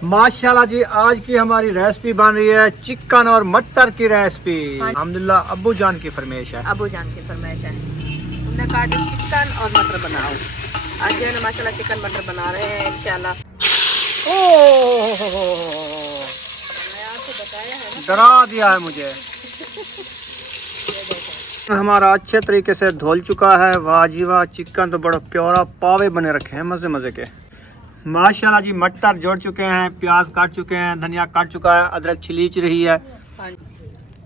माशाल्लाह जी, आज की हमारी रेसिपी बन रही है चिकन और मटर की रेसिपी। अल्हम्दुलिल्लाह अब्बू जान की फरमाइश है। अबू जान की फरमाइश है। उन्होंने कहा कि चिकन और मटर बनाओ। आज जो है ना माशाल्लाह चिकन मटर बना रहे हैं इंशाल्लाह। बताया है ना, डरा दिया है मुझे। हमारा अच्छे तरीके से धुल चुका है। वाह जी वाह, चिकन तो बड़ा प्यारा पावे बने रखे हैं मजे मजे के। माशाल्लाह जी, मटर जोड़ चुके हैं, प्याज काट चुके हैं, धनिया काट चुका है, अदरक छिलीच रही है। हाँ।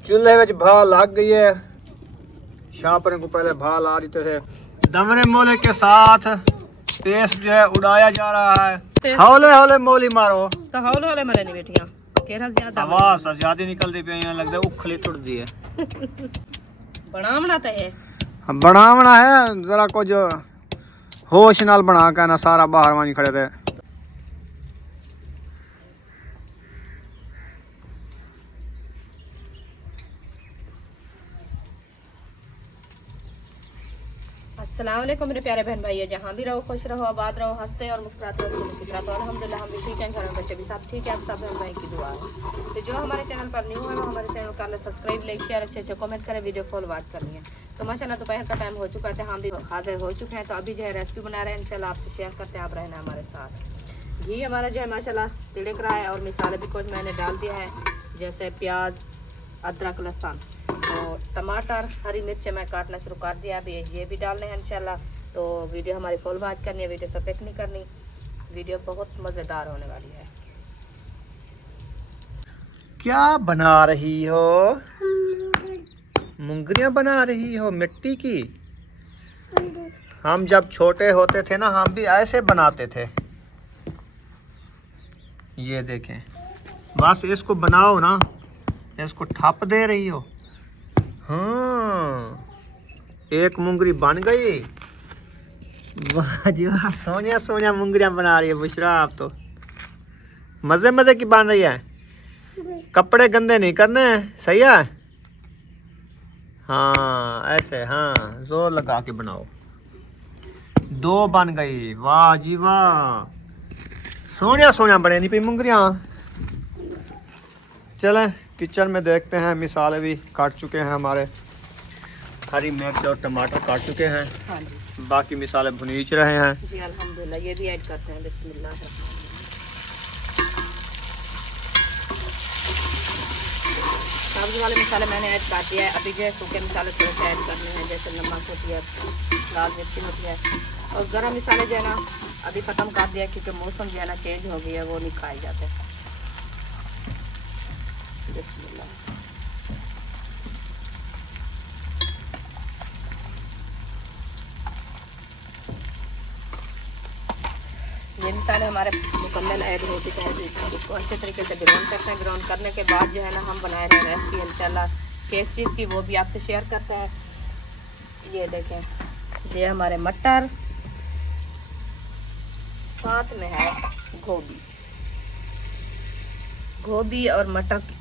चूल्हे में भा लग गई है। शाहपुर को पहले भा ला रही थे। दमरे मोले के साथ पेस्ट जो है उड़ाया जा रहा है। हौले हौले मोली मारो तो हौले हौले मरे नहीं बेटियां, केरा ज्यादा आवाज ज्यादा निकलती पे लगता है उखली टूट दी है। बनावना है, बनावना है जरा कुछ होश नाल बना के ना, सारा बाहर वहीं खड़े थे। अस्सलाम वालेकुम मेरे प्यारे बहन भाइयों, जहाँ भी रहो खुश रहो, आबाद रहो, हंसते और मुस्कुराते रहो, मुस्कुराते और अल्हम्दुलिल्लाह हम भी ठीक हैं, घर में बच्चे भी सब ठीक है। आप सब बहन भाई की दुआ है। तो जो हमारे चैनल पर न्यू है वो हमारे चैनल का सब्सक्राइब, लाइक, शेयर, अच्छे कमेंट करें, वीडियो फुल वॉच करनी है। तो माशाल्लाह दोपहर का टाइम हो चुका है, हम भी हाजिर हो चुके हैं। तो अभी जो है रेसिपी बना रहे हैं, इंशाल्लाह आपसे शेयर करते हैं, आप रहना हमारे साथ। घी हमारा जो है माशाल्लाह तिड़क रहा है और मिसाले भी कुछ मैंने डाल दिया है, जैसे प्याज, अदरक, लहसुन और टमाटर, हरी मिर्च मैं काटना शुरू कर दिया। अभी ये भी डालने हैं इंशाल्लाह। तो वीडियो हमारी फुल वॉच करनी है, वीडियो स्किप नहीं करनी, वीडियो बहुत मज़ेदार होने वाली है। क्या बना रही हो? मुंगरियां बना रही हो मिट्टी की? हम जब छोटे होते थे ना, हम भी ऐसे बनाते थे। ये देखें, बस इसको बनाओ ना, इसको ठप दे रही हो। हाँ, एक मुंगरी बन गई। वाह जी वाह, सोनिया सोनिया मुंगरियां बना रही है बुशरा। आप तो मजे मजे की बन रही है। कपड़े गंदे नहीं करने, सही है? हाँ ऐसे, हाँ जोर लगा के बनाओ। दो बन गई, वाह जी वाह, सोनिया सोनिया बने नहीं पी मुंगरियां। चलें किचन में देखते हैं। मिसाले भी काट चुके हैं हमारे, हरी मिर्च और टमाटर काट चुके हैं। हाँ जी, बाकी मिसाले भुनीच रहे हैं जी अल्हम्दुलिल्लाह। ये भी ऐड करते हैं, बिस्मिल्लाह। सब्जी वाले मसाले मैंने ऐड कर दिया है। अभी जो है सूखे मसाले थोड़े से ऐड करने हैं, जैसे नमक होती है, लाल मिर्ची होती है और गरम मसाले जो है ना अभी ख़त्म कर दिया, क्योंकि मौसम जो है ना चेंज हो गया है, वो नहीं खाए जाते। बिस्मिल्लाह। ये मसाले हमारे मुकम्मल ऐड हो चुके हैं। इसको अच्छे तरीके से ग्राउंड करते हैं। ग्राउंड करने के बाद जो है ना हम बनाए रहे रेसिपी इंशाल्लाह किस चीज़ की, वो भी आपसे शेयर करते हैं। ये देखें, ये हमारे मटर, साथ में है गोभी। गोभी और मटर की,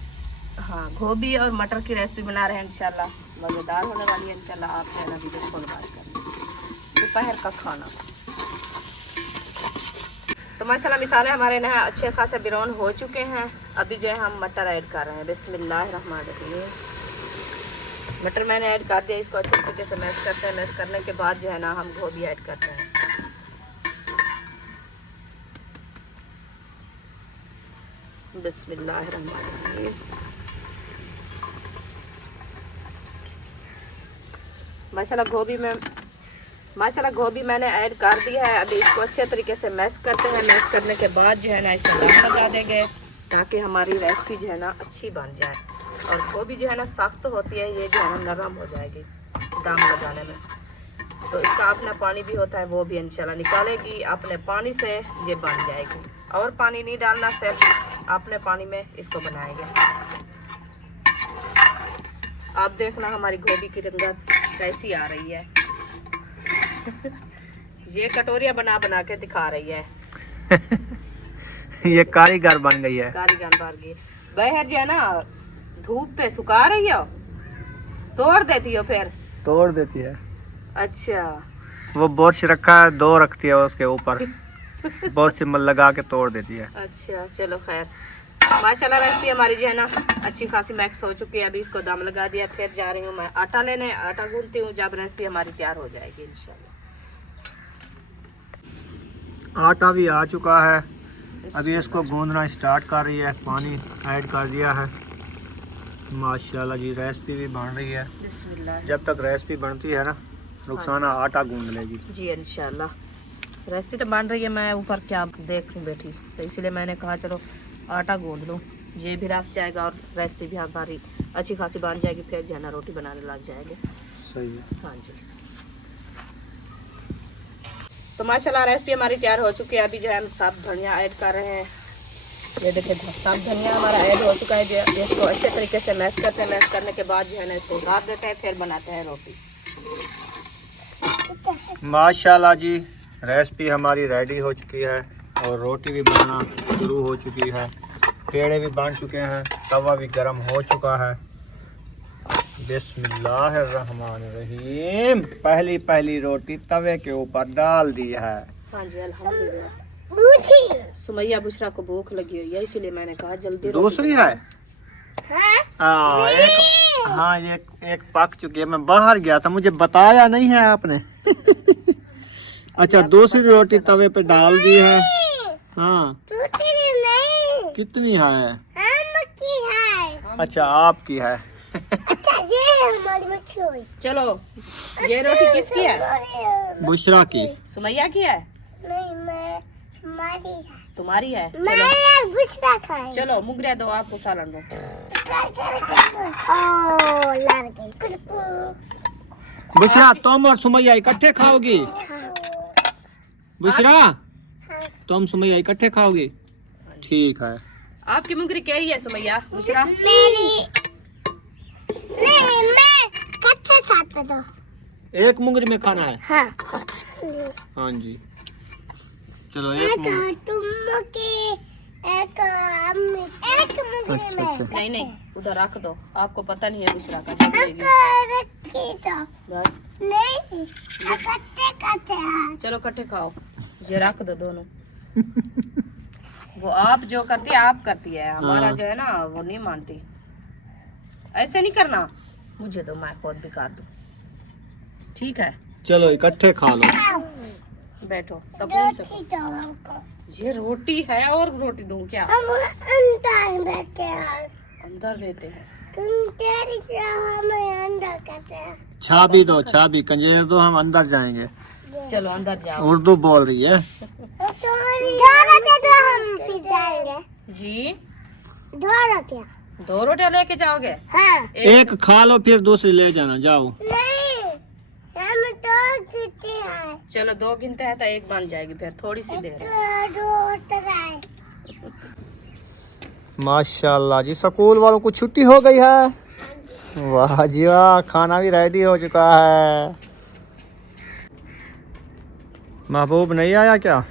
हाँ गोभी और मटर की रेसिपी बना रहे हैं इंशाल्लाह। मज़ेदार होने वाली है इंशाल्लाह। आप है ना वीडियो फुल वॉच करना। दोपहर का खाना तो माशाल्लाह मिसाले हमारे ना अच्छे खासे ब्राउन हो चुके हैं। अभी जो है हम मटर ऐड कर रहे हैं, बिस्मिल्लाहिर्रहमानिर्रहीम। मटर मैंने ऐड कर दिया, इसको अच्छे तरीके से मैश करते हैं। मैश करने के बाद जो है ना हम गोभी ऐड करते हैं। बिस्मिल्लाहिर्रहमानिर्रहीम। माशाल्लाह गोभी मैंने ऐड कर दी है। अभी इसको अच्छे तरीके से मैश करते हैं। मैश करने के बाद जो है ना इसको दम लगा देंगे, ताकि हमारी रेसिपी जो है ना अच्छी बन जाए। और गोभी जो है ना सख्त होती है, ये जो है ना नरम हो जाएगी दम लगाने में। तो इसका अपना पानी भी होता है, वो भी इंशाल्लाह निकालेगी। अपने पानी से ये बन जाएगी, और पानी नहीं डालना, सिर्फ अपने पानी में इसको बनाएंगे। आप देखना हमारी गोभी की रंगत कैसी आ रही है। ये कटोरियां बना बना के दिखा रही है। ये कारीगर बन गई है। कारीगर बन गई। बहर जो है ना धूप पे सुखा रही हो, तोड़ देती हो, फिर तोड़ देती है। अच्छा, वो बोर्च रखा है, दो रखती है उसके ऊपर। बहुत सिम्बल लगा के तोड़ देती है। अच्छा चलो खैर, माशाल्लाह रेसिपी हमारी जो है ना अच्छी खासी मैक्स हो चुकी है। अभी इसको दम लगा दिया, फिर जा रही हूँ मैं आटा लेने, आटा गूंथती हूँ, जब रेसिपी हमारी तैयार हो जाएगी इंशाल्लाह। आटा भी आ चुका है, अभी इसको गूंदना स्टार्ट कर रही है, पानी ऐड कर दिया है। माशाल्लाह जी रेसिपी भी बन रही है। बिस्मिल्लाह। जब तक रेसिपी बनती है ना रुखसाना आटा गूंद लेगी। जी इंशाल्लाह रेसिपी तो बन रही है, मैं ऊपर क्या देखूं बैठी, तो इसलिए मैंने कहा चलो आटा गूंद लूँ, ये भी रफ जाएगा और रेसिपी भी हमारी अच्छी खासी बन जाएगी, फिर जो है ना रोटी बनाने लग जाएंगे। सही है। हाँ जी, तो माशाल्लाह रेसिपी हमारी तैयार हो चुकी है। अभी जो है हम साफ धनिया ऐड कर रहे हैं। ये देखिए साफ धनिया हमारा ऐड हो चुका है। जो इसको अच्छे तरीके से मैश करते हैं, मैश करने के बाद जो है ना इसको उतार देते हैं, फिर बनाते हैं रोटी। माशाल्लाह जी रेसिपी हमारी रेडी हो चुकी है और रोटी भी बनना शुरू हो चुकी है। पेड़े भी बन चुके हैं, तवा भी गर्म हो चुका है। बिस्मिल्लाहिर्रहमानिर्रहीम। पहली रोटी तवे के ऊपर डाल दी है। हाँ जी अल्हम्दुलिल्लाह। सुमैया बुशरा को भूख लगी हुई है, इसीलिए मैंने कहा जल्दी दूसरी है। हाँ एक पक चुकी है। मैं बाहर गया था, मुझे बताया नहीं है आपने। अच्छा दूसरी रोटी तवे पे डाल दी है। हाँ कितनी है? अच्छा आपकी है। चलो ये रोटी किसकी है? बुशरा की। सुमैया की है? तुम्हारी है? चलो चलो मुगरे दो, आपको सालन दो। बुशरा तुम और सुमैया इकट्ठे खाओगी? बुशरा तुम सुमैया इकट्ठे खाओगी? ठीक है। आपकी मुंगरी क्या ही है सुमैया? बुशरा एक मुंगरी में खाना है। हाँ। हाँ जी चलो एक अच्छा अच्छा नहीं उधर रख दो, आपको पता नहीं है बुशरा का। बस चलो इकट्ठे खाओ, ये रख दो दोनों। वो आप जो करती है आप करती है, हमारा हाँ। जो है ना वो नहीं मानती। ऐसे नहीं करना, मुझे तो मैं खुद भी कर दूं। ठीक है चलो इकट्ठे खा लो। बैठो सुकून से। ये रोटी है और रोटी दूं क्या? अंदर लेते हैं। चाबी दो, चाबी कंजेर दो, हम अंदर जाएंगे। चलो अंदर जाओ। उर्दू बोल रही है जी। 2 रोटियां। 2 रोटियां लेके जाओगे? हाँ। एक खा लो फिर दूसरी ले जाना। जाओ नहीं, हम 2 गिनते हैं। चलो 2 गिनते हैं तो 1 बन जाएगी, फिर थोड़ी सी देर है। 2 माशाल्लाह जी स्कूल वालों को छुट्टी हो गई है। वाह जी वाह, खाना भी रेडी हो चुका है। महबूब नहीं आया क्या?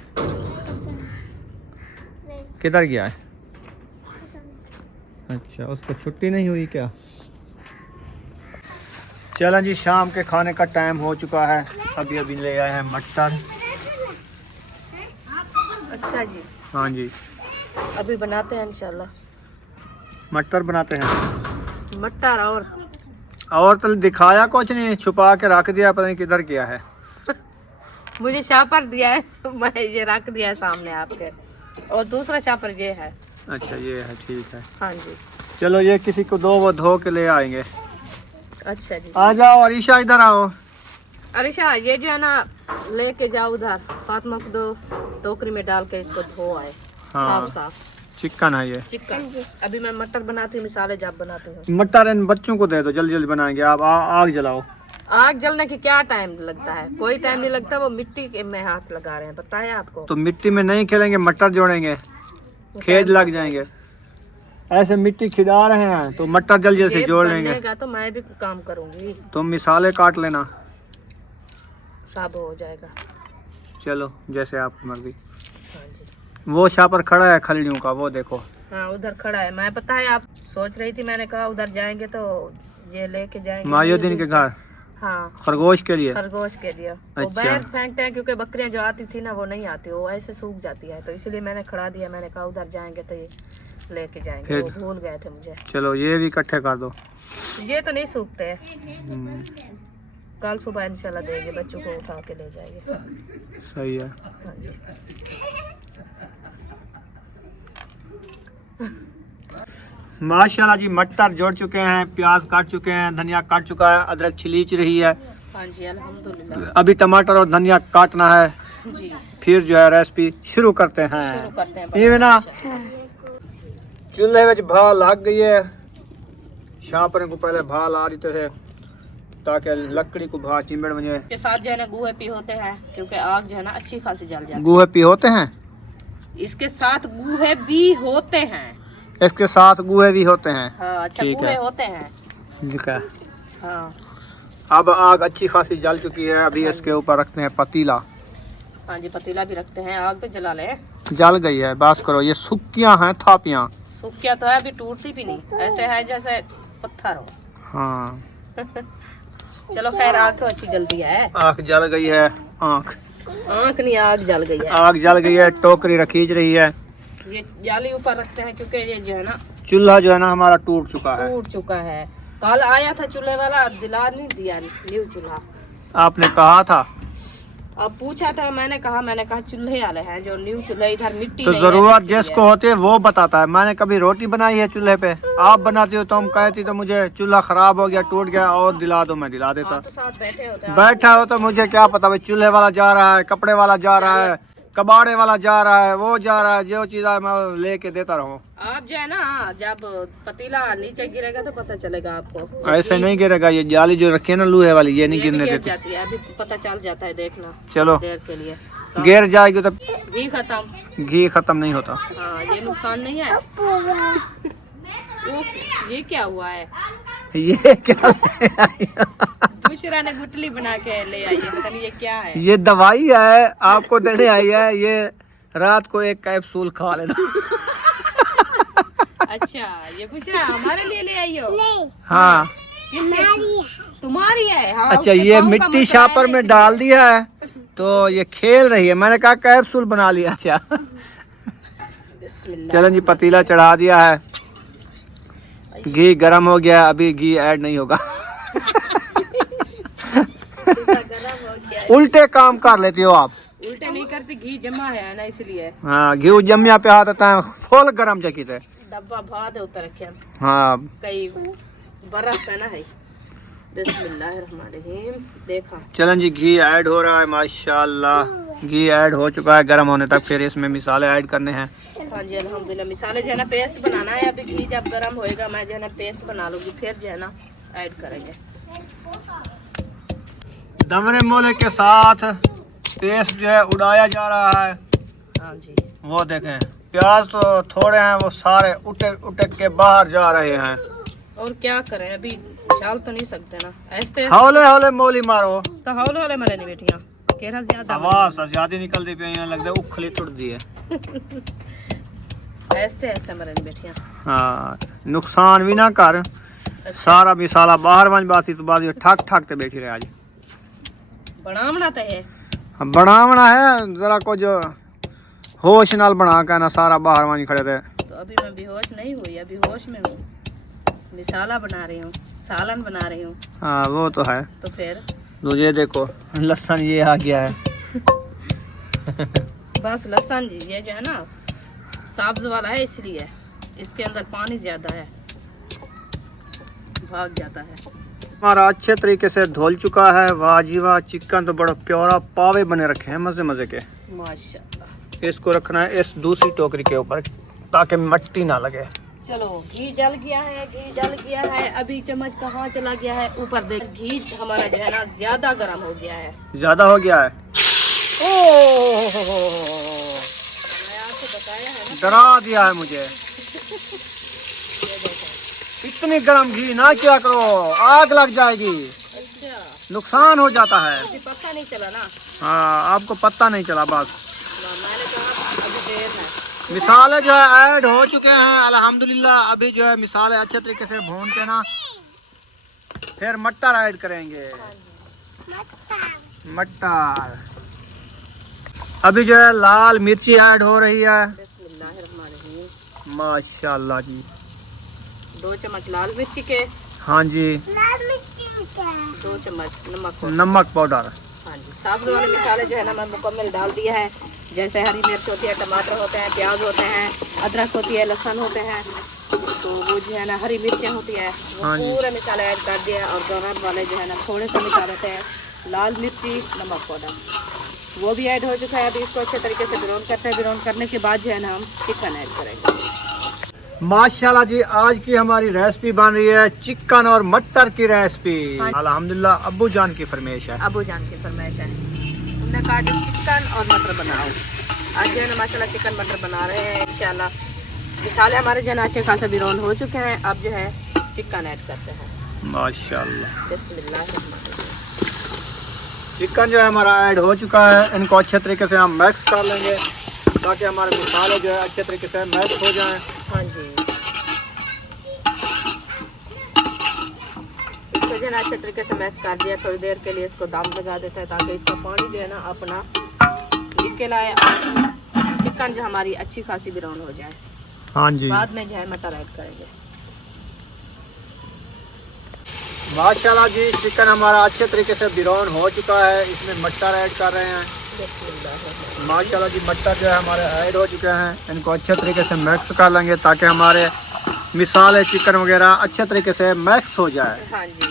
किधर गया है? अच्छा उसको छुट्टी नहीं हुई क्या? चलें जी शाम के खाने का टाइम हो चुका है। अभी ले आए हैं मटर। अच्छा जी हाँ जी अभी बनाते हैं इंशाल्लाह। मटर बनाते हैं। मटर और तो दिखाया कुछ नहीं, छुपा के रख दिया, पता नहीं किधर गया है। मुझे शापर दिया है, मैं ये रख दिया है सामने आपके, और दूसरा शापर ये है। अच्छा ये है, ठीक है। हाँ जी चलो ये किसी को दो, वो धो के ले आएंगे। अच्छा जी आ जाओ अरीशा, इधर आओ। अरिशा ये जो है ना लेके जाओ उधर, फातिमा को दो, टोकरी में डाल के इसको धो आए। हाँ। साफ चिकन है ये। चिकन। अभी मैं मटर बनाती हूँ, मिसाले जब बनाती हूँ। मटर इन बच्चों को दे दो, जल्दी जल्दी बनाएंगे। आप आग जलाओ। आग जलने की क्या टाइम लगता है? कोई टाइम नहीं लगता, वो मिट्टी के में हाथ लगा रहे हैं, बताया आपको। तो मिट्टी में नहीं खेलेंगे, मटर जोड़ेंगे, खेत लग जाएंगे। ऐसे मिट्टी खिला रहे हैं तो मटर जल्दी से जोड़ लेंगे। तो मैं भी काम करूंगी। तुम मिसाले काट लेना, सब हो जाएगा। चलो जैसे आपकी मर्जी। हाँ जी वो शापर खड़ा है खलड़ियों का, वो देखो। हाँ उधर खड़ा है। मैं पता है आप सोच रही थी, मैंने कहा उधर जाएंगे तो ये लेके जाएंगे मायुद्दीन के घर। हाँ, खरगोश के लिए? खरगोश के लिए। वो अच्छा। बाहर फेंकते हैं क्योंकि बकरियां जो आती थी ना वो नहीं आती, वो ऐसे सूख जाती है, तो इसलिए मैंने खड़ा दिया। मैंने कहा उधर जाएंगे तो ये लेके जाएंगे, फिर- वो भूल गए थे मुझे। चलो ये भी इकट्ठे कर दो। ये तो नहीं सूखते हैं, हम्म, कल सुबह इंशाल्लाह देंगे, बच्चों को उठा के ले जाएंगे। सही है। हाँ जी। माशाल्लाह जी, मटर जोड़ चुके हैं, प्याज काट चुके हैं, धनिया काट चुका है, अदरक छिलीच रही है। हाँ जी, अल्हम्दुलिल्लाह। अभी टमाटर और धनिया काटना है, जी, फिर जो है रेसिपी शुरू करते शुरू हैं। करते हैं। ये ना इंशाल्लाह। चूल्हे में भा लग गई है, शापरे को पहले भा ला देते थे ताकि लकड़ी को भा चिमड़ बने। के साथ जो है ना गुहे पी होते हैं, क्योंकि आग जो है ना अच्छी खासी जल जाती गुहे पी होते हैं, है। इसके साथ गुहे भी होते हैं। इसके साथ गुहे भी होते हैं। हाँ, अच्छा, ठीक गुहे है। होते हैं। ठीक है। हाँ अब आग अच्छी खासी जल चुकी है, अभी इसके ऊपर रखते हैं पतीला। हाँ जी, पतीला भी रखते हैं, आग पे जला ले। जल गई है, बस करो। ये सुक्कियां हैं, थापियां। सूखिया तो है, अभी टूटती भी नहीं, ऐसे है जैसे पत्थर हो। हाँ, चलो खैर, आग तो अच्छी जल्दी है। आग जल गई है। आग आँख नहीं, आग जल गई है। आग जल गई है, टोकरी रखीच रही है। ये जाली ऊपर रखते हैं क्योंकि ये जो है ना चूल्हा जो है ना हमारा टूट चुका है। टूट चुका है। कल आया था चूल्हे वाला, दिला नहीं दिया न्यू चूल्हा। आपने कहा था, अब पूछा था, मैंने कहा चूल्हे वाले हैं जो न्यू चूल्हे, इधर मिट्टी तो नहीं है, जरूरत इसलिए। जिसको होती है वो बताता है। मैंने कभी रोटी बनाई है चूल्हे पे, आप बनाती हो तो हम कहती तो मुझे चूल्हा खराब हो गया, टूट गया और दिला दो, मैं दिला देता। आप तो साथ बैठे होते हैं। बैठा हो तो मुझे क्या पता भाई, चूल्हे वाला जा रहा है, कपड़े वाला जा रहा है, कबाड़े वाला जा रहा है, वो जा रहा है, जो चीज है मैं लेके देता रहूं। आप जो है ना, जब पतीला नीचे गिरेगा तो पता चलेगा आपको। ऐसे नहीं गिरेगा, ये जाली जो रखी है ना लोहे वाली, ये नहीं ये भी गिरने गिर देती। जाती है, अभी पता चल जाता है, देखना चलो, देर के लिए। गिर जाएगी तो घी खत्म। घी खत्म नहीं होता। हाँ, ये नुकसान नहीं है। ये क्या हुआ है? ये क्या बुशरा ने गुटली बना के ले आई है, पता नहीं ये क्या है। ये दवाई है, आपको देने आई है। ये रात को एक कैप्सूल खा लेना। अच्छा, ये बुशरा हमारे लिए ले आई हो? हाँ, किसके? तुम्हारी है? हाँ, अच्छा, उसके ये पाँव का मिट्टी मसला शापर है में इसलिए। डाल दिया है तो ये खेल रही है। मैंने कहा कैप्सूल बना लिया। अच्छा, बिस्मिल्लाह। चलो जी, पतीला चढ़ा दिया है, घी गर्म हो गया, अभी घी ऐड नहीं होगा। गरम हो गया है। उल्टे काम कर लेती हो आप। उल्टे नहीं करती, घी जमा है ना इसलिए। हाँ, घी जमिया पे हाथ आता है, फुल गरम जकी थे। डब्बा भाद उतर रखे हाँ, कई बर्फ है ना है। बिस्मिल्लाहिर्रहमानिर्रहीम। देखा, चलन जी, घी ऐड हो रहा है। माशाल्लाह, घी ऐड हो चुका है गर्म होने तक। फिर इसमें मिसाले ऐड करने हैं। हाँ जी, अल्हम्दुलिल्लाह। मिसाले जो है ना पेस्ट बनाना है, अभी घी जब गर्म होएगा मैं जो है ना पेस्ट बना लूँगी, फिर जो है ना ऐड करेंगे। दमरे मोले के साथ पेस्ट जो है उड़ाया जा रहा है। हाँ जी, वो देखें, प्याज तो थोड़े हैं, वो सारे उटक उटक के बाहर जा रहे हैं। और क्या करें, अभी डाल तो नहीं सकते ना ऐसे। हौले हौले मोली मारो। तो हौले हौले मरे नहीं बेटियां, केरा ज्यादा आवाज ज्यादा निकलती पे, यहाँ लगता है उखली टूटती है। ऐसे ऐसे मरे नहीं बेटियां। हाँ, नुकसान भी ना कर। सारा मिसाला बाहर बन बासी तो बाजी ठक ठक ते बैठी रहे। आज बनावना तो है, बनावना है, जरा कुछ होश नाल बना के ना, सारा बाहर बन खड़े थे। तो अभी मैं बेहोश नहीं हुई, अभी होश में हूँ। मिसाला बना रही हूँ, सालन बना रही हूँ। हाँ, वो तो है। तो फिर तो ये देखो, लहसुन ये आ गया है। बस लहसुन ये जो है ना सब्ज वाला है, इसलिए इसके अंदर पानी ज्यादा है, भाग जाता है। हमारा अच्छे तरीके से धुल चुका है। वाह जी वाह, चिकन तो बड़ा प्यारा पावे बने रखे हैं, मजे मजे के। माशाल्लाह। इसको रखना है इस दूसरी टोकरी के ऊपर ताकि मिट्टी ना लगे। चलो, घी जल गया है, घी जल गया है। अभी चम्मच कहाँ चला गया है? ऊपर देख, घी हमारा जो है ना ज्यादा गर्म हो गया है। ज्यादा हो गया है। मैं आपको बताया है ना। डरा दिया है मुझे। इतनी गर्म घी ना किया करो, आग लग जाएगी, अच्छा, नुकसान हो जाता है। अभी पता नहीं चला ना। हाँ, आपको पता नहीं चला। बस मैंने कहा अभी देर है। मिसाले जो है ऐड हो चुके हैं अल्हम्दुलिल्लाह। अभी जो है मिसाले अच्छे तरीके से भून के ना फिर मटर ऐड करेंगे। मटर मटर। अभी जो है लाल मिर्ची ऐड हो रही है। बिस्मिल्लाहिर्रहमानिर्रहीम। माशाल्लाह जी। 2 चम्मच लाल मिर्ची के, हाँ जी। लाल मिर्ची का 2 चम्मच नमक पाउडर। नमक पाउडर। हाँ जी, सब्ज वाले मसाले जो है ना मैं मुकम्मल डाल दिया है। जैसे हरी मिर्च होती है, टमाटर होते हैं, प्याज होते हैं, अदरक होती है, लहसुन होते हैं, तो वो जो है ना हरी मिर्चें होती है, वो हाँ जी। पूरे मसाले ऐड कर दिया। और गरम वाले जो है ना थोड़े से मसाले थे, लाल मिर्ची, नमक पाउडर, वो भी ऐड हो चुका है। अभी इसको अच्छे तरीके से ब्राउन करते हैं। ब्राउन करने के बाद जो है ना हम चिकन ऐड करेंगे। माशाल्लाह जी, आज की हमारी रेसिपी बन रही है चिकन और मटर की रेसिपी। हाँ। अल्हम्दुलिल्लाह अब्बू जान की फरमाइश है। अबू जान की फरमाइश है, उन्होंने कहा जो चिकन और मटर बनाओ। आज जो है ना माशाल्लाह चिकन मटर बना रहे हैं इंशाल्लाह। मसाले हमारे जो है ना अच्छे खासे ब्राउन हो चुके हैं। अब जो है चिकन ऐड करते हैं। माशाल्लाह बिस्मिल्लाह। चिकन जो है हमारा ऐड हो चुका है। इनको अच्छे तरीके से हम मिक्स कर लेंगे ताकि हमारे मसाले जो है अच्छे तरीके से मिक्स हो जाएं। हाँ जी, इसको जो है ना अच्छे तरीके से मैश कर दिया। थोड़ी देर के लिए इसको दम लगा देते हैं ताकि इसका पानी जो है ना अपना निकल आए और चिकन जो हमारी अच्छी खासी ब्राउन हो जाए। हाँ जी। बाद में जो है मटर ऐड करेंगे। माशाल्लाह जी, चिकन हमारा अच्छे तरीके से ब्राउन हो चुका है। इसमें मटर ऐड कर रहे हैं। बिस्मिल्लाह। माशाल्लाह जी, मटर जो है हमारे ऐड हो चुके हैं। इनको अच्छे तरीके से मिक्स कर लेंगे ताकि हमारे मिसाले चिकन वगैरह अच्छे तरीके से मिक्स हो जाए। हाँ जी,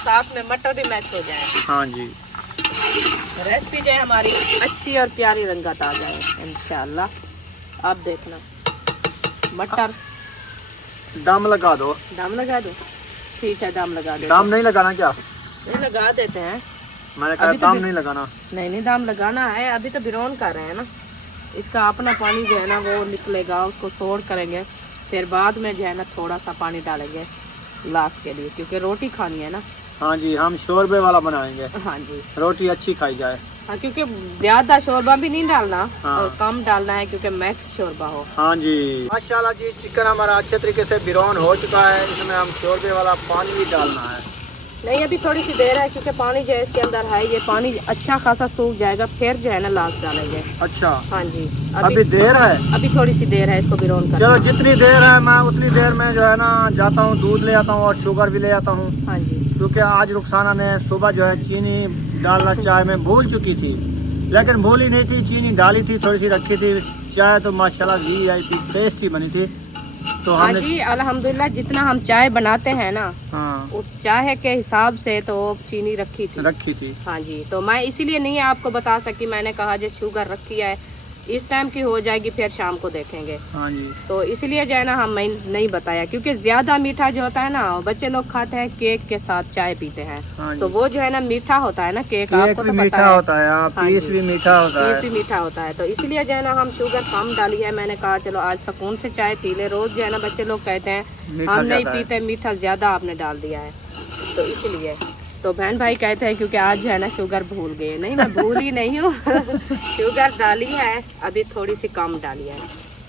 साथ में मटर भी मैच हो जाए। हाँ जी। रेसिपी जो है हमारी अच्छी और प्यारी रंगत आ जाए इंशाल्लाह। आप देखना, मटर दम लगा दो। दम लगा दो। ठीक है, दम लगा दो। दम नहीं लगाना क्या? नहीं, लगा देते हैं। मैंने कहा अभी तो दम भी- नहीं लगाना। नहीं, दम लगाना है। अभी तो ब्राउन कर रहे हैं ना, इसका अपना पानी जो है ना वो निकलेगा, उसको सोड़ करेंगे। फिर बाद में जो है ना थोड़ा सा पानी डालेंगे लास्ट के लिए, क्योंकि रोटी खानी है ना। हाँ जी, हम शोरबे वाला बनाएंगे। हाँ जी। रोटी अच्छी खाई जाए। हाँ, क्योंकि ज्यादा शोरबा भी नहीं डालना हाँ। और कम डालना है, क्योंकि मैक्स शोरबा हो। हाँ जी। माशाल्लाह जी, चिकन हमारा अच्छे तरीके से ब्राउन हो चुका है। इसमें हम शोरबे वाला पानी भी डालना है। नहीं, अभी थोड़ी सी देर है, क्योंकि पानी जो है इसके अंदर है, ये पानी अच्छा खासा सूख जाएगा, फिर जो है ना लास्ट डालेंगे। अच्छा, हाँ जी। अभी देर है। अभी थोड़ी सी देर है इसको ब्राउन चलो, करने। जितनी देर है मैं उतनी देर में जो है ना जाता हूँ, दूध ले आता हूँ और शुगर भी ले आता हूँ। हाँ जी। क्योंकि आज रुखसाना ने सुबह जो है चीनी डालना चाय में भूल चुकी थी, लेकिन भूली नहीं थी, चीनी डाली थी, थोड़ी सी रखी थी। चाय तो माशाल्लाह VIP टेस्टी बनी थी। तो हाँ हमने जी, अल्हम्दुलिल्लाह जितना हम चाय बनाते हैं ना, हाँ उस चाय के हिसाब से तो चीनी रखी थी। रखी थी। हाँ जी, तो मैं इसीलिए नहीं आपको बता सकी। मैंने कहा जो शुगर रखी है इस टाइम की हो जाएगी, फिर शाम को देखेंगे। हाँ जी। तो इसलिए जो है ना हम नहीं बताया, क्योंकि ज्यादा मीठा जो होता है ना, बच्चे लोग खाते हैं केक के साथ चाय पीते हैं। हाँ जी। तो वो जो है ना मीठा होता है ना केक, केक आपको भी तो मीठा पता है। होता है, हाँ पीस जी। भी मीठा होता पीस है। भी मीठा होता है, तो इसलिए जो है ना हम शुगर कम डाली है। मैंने कहा चलो आज सुकून से चाय पी ले। रोज जो है ना बच्चे लोग कहते हैं मीठा हम नहीं ज्यादा है। पीते, मीठा ज्यादा आपने डाल दिया है, तो इसलिए। तो बहन भाई कहते हैं क्योंकि आज जो है ना शुगर भूल गए। नहीं, मैं भूल ही नहीं हूँ। शुगर डाली है, अभी थोड़ी सी कम डाली है,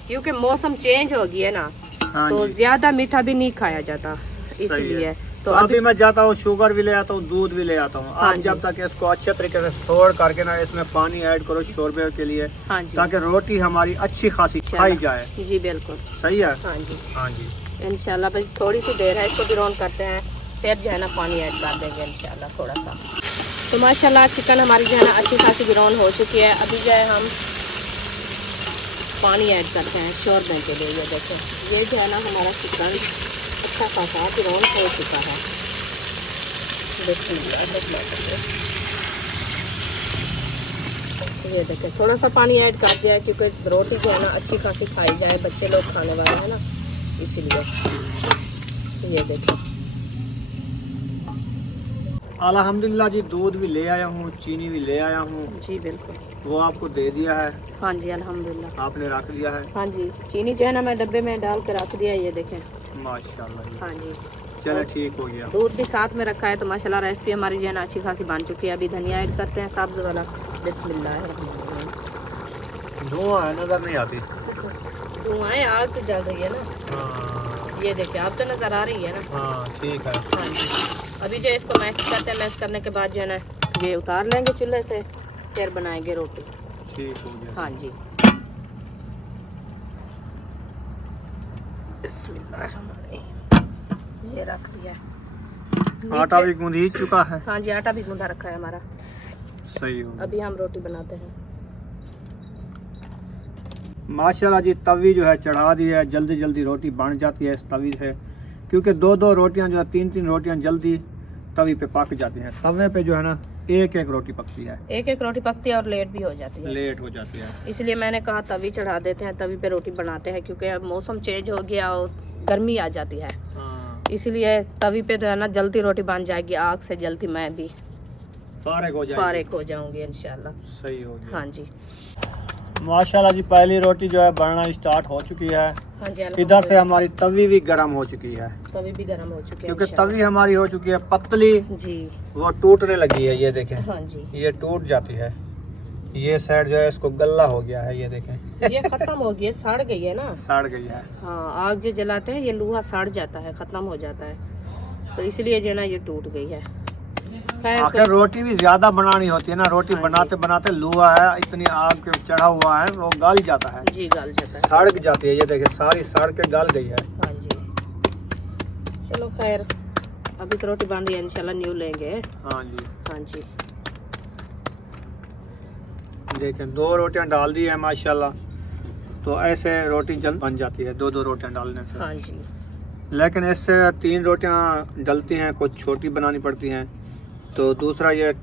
क्योंकि मौसम चेंज हो गया है ना, हाँ तो जी। ज्यादा मीठा भी नहीं खाया जाता, सही इसलिए। है। तो तो अभी मैं जाता हूँ, शुगर भी ले आता हूँ, दूध भी ले आता हूँ। हाँ आप जी। जब तक इसको अच्छे तरीके से सोड़ करके ना इसमें पानी ऐड करो शोरबे के लिए, हाँ जी, ताकि रोटी हमारी अच्छी खासी खाई जाए। जी बिल्कुल। सही है। हाँ जी, हाँ जी। इंशाल्लाह बस थोड़ी सी देर है, इसको ब्राउन करते हैं, फिर जो है ना पानी ऐड कर देंगे इंशाल्लाह थोड़ा सा। तो माशाल्लाह चिकन हमारी जो है ना अच्छी खासी ब्राउन हो चुकी है। अभी जो है हम पानी ऐड करते हैं शोरबे के लिए। ये देखो, ये जो है ना हमारा चिकन अच्छा खासा ब्राउन हो चुका है। ये देखें, थोड़ा सा पानी ऐड कर दिया है, क्योंकि रोटी जो है ना अच्छी खासी खाई जाए, बच्चे लोग खाने वाले हैं ना, इसीलिए। ये देखो, अल्हम्दुलिल्लाह जी, दूध भी ले आया हूँ, चीनी भी ले आया हूँ, जी बिल्कुल। वो आपको दे दिया है, हाँ जी, अल्हम्दुलिल्लाह। आपने रख दिया है। हाँ जी, चीनी जो है ना मैं डब्बे में डाल के रख दिया है, ये देखें। माशाल्लाह जी। हाँ जी, चलो ठीक हो गया। दूध भी साथ में रखा है। तो माशाल्लाह रेसिपी हमारी जो है ना अच्छी खासी बन चुकी है। अभी धनिया ऐड करते हैं सब्ज वाला। बिस्मिल्लाहिर्रहमानिर्रहीम। धुआं है, नजर नहीं आती। धुआं, आग तो जल रही है ना। हाँ। ये देखिए आप तो नजर आ रही है ना। हाँ ठीक है। हाँ जी। अभी जो इसको मैश करते हैं, मैश करने के बाद जो है ना ये उतार लेंगे चूल्हे से, फिर बनाएंगे रोटी। ठीक हो गया। हाँ जी। बिस्मिल्लाहिर्रहमानिर्रहीम। ये रख दिया। आटा भी गूंद ही चुका है। हाँ जी, आटा भी गूंधा रखा है हमारा। सही हो गया। अभी हम रोटी बनाते हैं। माशाल्लाह जी, तवी जो है चढ़ा दी है, जल्दी जल्दी रोटी बन जाती है इस तवी से, क्योंकि दो दो रोटियां जो है, तीन तीन रोटियां जल्दी तवी पे पक जाती हैं। तवे पे जो है ना एक एक रोटी पकती है, एक एक रोटी पकती है और लेट भी हो जाती है। लेट हो जाती है। इसलिए मैंने कहा तवी चढ़ा देते हैं, तवी पे रोटी बनाते हैं, क्योंकि अब मौसम चेंज हो गया और गर्मी आ जाती है। हाँ, इसलिए तवी पे जो है ना जल्दी रोटी बन जाएगी, आग से जल्दी मैं भी फारिग हो जाएगी। फारिग हो जाऊंगी इंशाल्लाह। सही हो गया। हाँ जी। माशाल्लाह जी, पहली रोटी जो है बनना स्टार्ट हो चुकी है। हाँ जी। इधर से हमारी तवी भी गर्म हो चुकी है, तवी भी गर्म हो चुकी है क्योंकि इंशाल्लाह। तवी हमारी हो चुकी है पतली, जी। वो टूटने लगी है। ये देखें, हाँ जी। ये टूट जाती है। ये साइड जो है इसको गल्ला हो गया है, ये देखें ये खत्म हो गई है, सड़ गई है ना। सड़ गई है। हाँ, आग जो जलाते हैं ये लोहा सड़ जाता है, खत्म हो जाता है, तो इसलिए जो है ना ये टूट गई है। खैर आखिर रोटी भी ज्यादा बनानी होती है ना, रोटी हाँ बनाते बनाते लोहा है इतनी आग के चढ़ा हुआ है, वो गल जाता है, जी गल जाता है। सड़ जाती है। ये देखिए सारी सड़ के गल गई है। हाँ जी। चलो खैर, अभी तो रोटी बन रही है, इंशाल्लाह न्यू लेंगे। हाँ जी, हाँ जी। देखें दो रोटियां डाल दी है माशाल्लाह, तो ऐसे रोटी जल्द बन जाती है, दो दो रोटियां डालने से। हाँ जी। लेकिन इससे तीन रोटियां डलती हैं, कुछ छोटी बनानी पड़ती हैं, तो दूसरा ये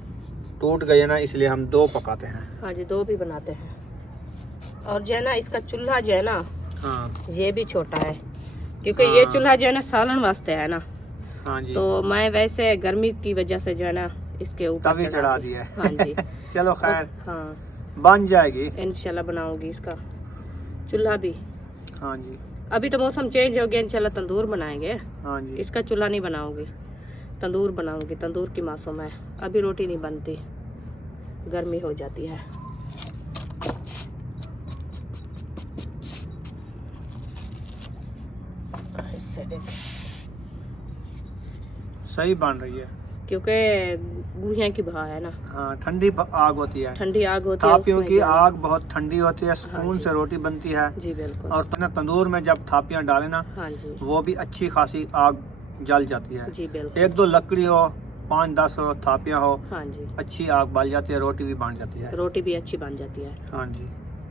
टूट गई है ना, इसलिए हम दो पकाते हैं। हाँ जी, दो भी बनाते हैं। और जो है ना इसका चूल्हा जो है ना हाँ ये भी छोटा है, क्योंकि ये हाँ। चूल्हा जो है ना सालन वास्ते है ना, हाँ जी, तो मैं वैसे गर्मी की वजह से जो है ना इसके ऊपर तभी चढ़ा दी है। हाँ जी। चलो खैर, हाँ, बन जाएगी। इंशाल्लाह बनाऊंगी इसका चूल्हा भी। हाँ जी, अभी तो मौसम चेंज हो गया, इंशाल्लाह तंदूर बनाएंगे। हाँ जी, इसका चूल्हा नहीं बनाऊंगी, तंदूर बनाऊंगी। तंदूर की मौसम है, अभी रोटी नहीं बनती, गर्मी हो जाती है। इससे देख, सही बन रही है। क्योंकि गुहिया की भा है ना, हाँ, ठंडी आग होती है, ठंडी आग होती है, थापियों उसमें की जो है- आग बहुत ठंडी होती है, हाँ सुकून जी। से रोटी बनती है। जी बिल्कुल। और तंदूर में जब थापियां डालें ना, हाँ जी। वो भी अच्छी खासी आग जल जाती है। जी बिल्कुल। एक दो लकड़ी हो, 5-10 थापियां हो, हाँ जी, अच्छी आग बल जाती है, रोटी भी बन जाती है। रोटी भी अच्छी बन जाती है। हाँ जी,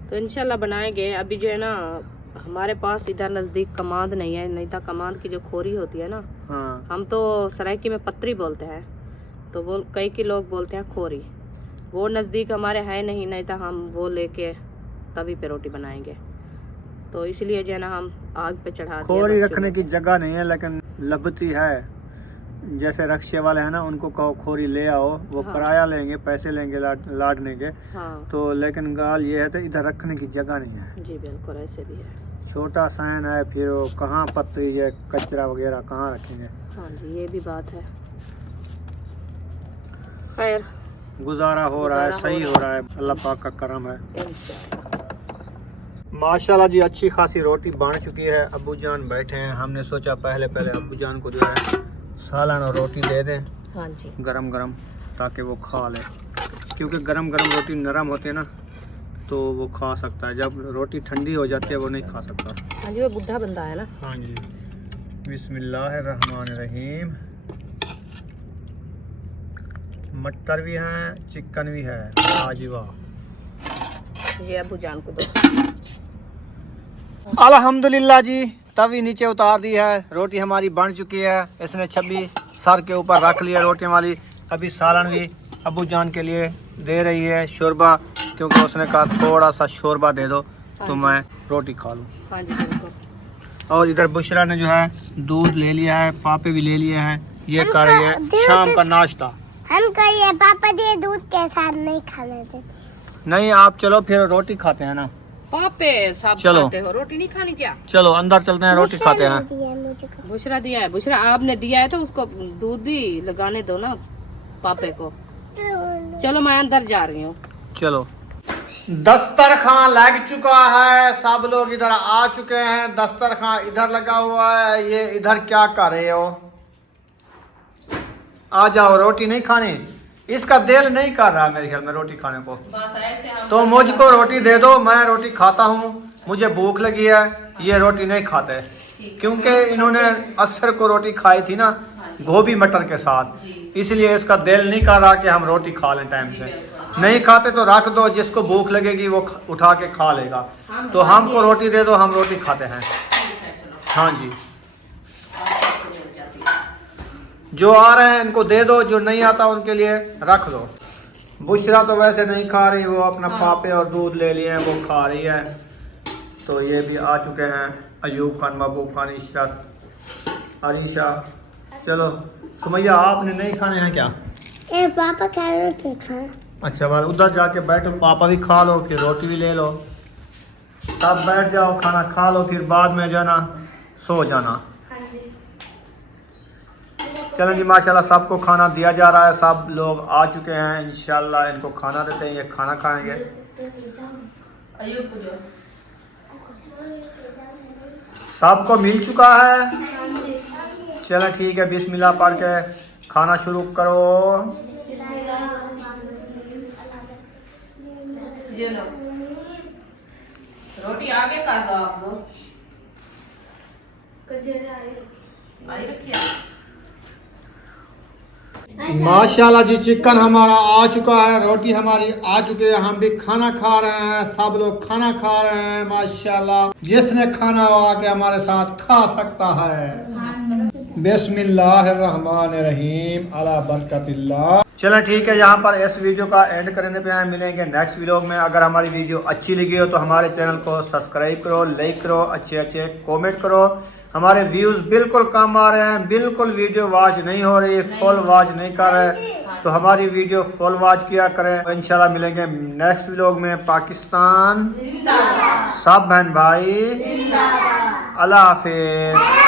तो इंशाल्लाह बनाएंगे। अभी जो है ना हमारे पास इधर नज़दीक कमांद नहीं है, नहीं तो कमांद की जो खोरी होती है ना, हाँ हम तो सराइकी में पत्री बोलते हैं, तो वो कई के लोग बोलते हैं खोरी। वो नज़दीक हमारे है नहीं, नहीं तो हम वो लेके तवी पे रोटी बनाएंगे। तो इसलिए जो है ना हम आग पे चढ़ा दिया। खोरी बच्चों रखने को। की जगह नहीं है, लेकिन लबती है। जैसे रक्शे वाले हैं ना, उनको कहो खोरी ले आओ, वो हाँ। किराया लेंगे, पैसे लेंगे लादने के। हाँ तो लेकिन गाल ये है तो इधर रखने की जगह नहीं है, जी बिल्कुल, ऐसे भी है। छोटा सहन है, फिर वो कहाँ पत्ती है, कचरा वगैरह कहाँ रखेंगे। हाँ जी, ये भी बात है। खैर गुजारा हो रहा है, गुजारा सही हो हो रहा है, अल्लाह पाक का करम है। इंशाल्लाह। माशाल्लाह जी, अच्छी खासी रोटी बन चुकी है। अब्बू जान बैठे हैं, हमने सोचा पहले अब्बू जान को जो है सालन और रोटी दे दें हाँ जी। गरम गरम, ताकि वो खा ले, क्योंकि गरम गरम रोटी नरम होती है ना, तो वो खा सकता है। जब रोटी ठंडी हो जाती है वो नहीं खा सकता। हाँ जी, वो बुढ़ा बंदा है ना। हाँ जी, बिस्मिल्लाहिर्रहमानिर्रहीम। मटर भी है, चिकन भी है, वाह जी वाह। ये अबू जान को दो। अल्हम्दुलिल्लाह जी, तवी नीचे उतार दी है, रोटी हमारी बन चुकी है। इसने छब्बी सर के ऊपर रख लिया रोटियों वाली। अभी सालन भी अबू जान के लिए दे रही है, शोरबा, क्योंकि उसने कहा थोड़ा सा शोरबा दे दो हाँ तो जी। मैं रोटी खा लूँ। हाँ जी बिल्कुल। और इधर बुशरा ने जो है दूध ले लिया है, पापे भी ले लिए हैं, ये कर रही है शाम का नाश्ता। हम कहिए पापा दिए दूध के साथ नहीं खाने देते। नहीं, आप चलो फिर रोटी खाते हैं ना। पापे साहब चलो। खाते हो, रोटी नहीं खानी क्या? चलो अंदर चलते हैं, रोटी खाते हैं। दिया मुझे को। बुशरा दिया है, बुशरा आपने दिया है तो उसको दूध भी लगाने दो ना पापे को। चलो मैं अंदर जा रही हूँ। चलो दस्तरखान लग चुका है, सब लोग इधर आ चुके हैं। दस्तरखान इधर लगा हुआ है, ये इधर क्या कर रहे हो? आ जाओ, रोटी नहीं खानी? इसका दिल नहीं कर रहा मेरे ख्याल में रोटी खाने को, बस ऐसे हम तो मुझको रोटी दे दो, मैं रोटी खाता हूँ, मुझे भूख लगी है। ये रोटी नहीं खाते क्योंकि इन्होंने असर को रोटी खाई थी ना गोभी मटर के साथ, इसलिए इसका दिल नहीं कर रहा कि हम रोटी खा लें टाइम से। नहीं खाते तो रख दो, जिसको भूख लगेगी वो उठा के खा लेगा। तो हमको रोटी दे दो, हम रोटी खाते हैं। हाँ जी, जो आ रहे हैं इनको दे दो, जो नहीं आता उनके लिए रख दो। बुशरा तो वैसे नहीं खा रही, वो अपना पापे और दूध ले लिए हैं, वो खा रही है। तो ये भी आ चुके हैं, अयूब खान, महबूब खान, इशरत, अरीशा। चलो सुमैया, आपने नहीं खाने हैं क्या? ए पापा खा रहे थे खा। अच्छा वाल उधर जाके बैठो, पापा भी खा लो, फिर रोटी भी ले लो, तब बैठ जाओ, खाना खा लो, फिर बाद में जाना सो जाना। चलो जी, माशाल्लाह सबको खाना दिया जा रहा है, सब लोग आ चुके हैं। इंशाल्लाह इनको खाना देते हैं, ये खाना खाएंगे। सबको मिल चुका है? चलो ठीक है, बिस्मिल्लाह पढ़ के खाना शुरू करो। ये लो, रोटी आगे कर दो आप लोग। आई रखिए। माशाल्लाह जी, चिकन हमारा आ चुका है, रोटी हमारी आ चुकी है, हम भी खाना खा रहे हैं, सब लोग खाना खा रहे हैं। माशाल्लाह, जिसने खाना हो आके हमारे साथ खा सकता है। बिस्मिल्लाहिर्रहमानिर्रहीम, अला बरकतिल्लाह। चलें ठीक है, यहाँ पर इस वीडियो का एंड करने पे आए, मिलेंगे नेक्स्ट वीडियो में। अगर हमारी वीडियो अच्छी लगी हो तो हमारे चैनल को सब्सक्राइब करो, लाइक करो, अच्छे अच्छे कमेंट करो। हमारे व्यूज़ बिल्कुल कम आ रहे हैं, बिल्कुल वीडियो वॉच नहीं हो रही, फुल वॉच नहीं कर रहे, तो हमारी वीडियो फुल वॉच किया करें। तो इंशाल्लाह मिलेंगे नेक्स्ट व्लॉग में। पाकिस्तान सब बहन भाई, अल्लाह हाफिज़।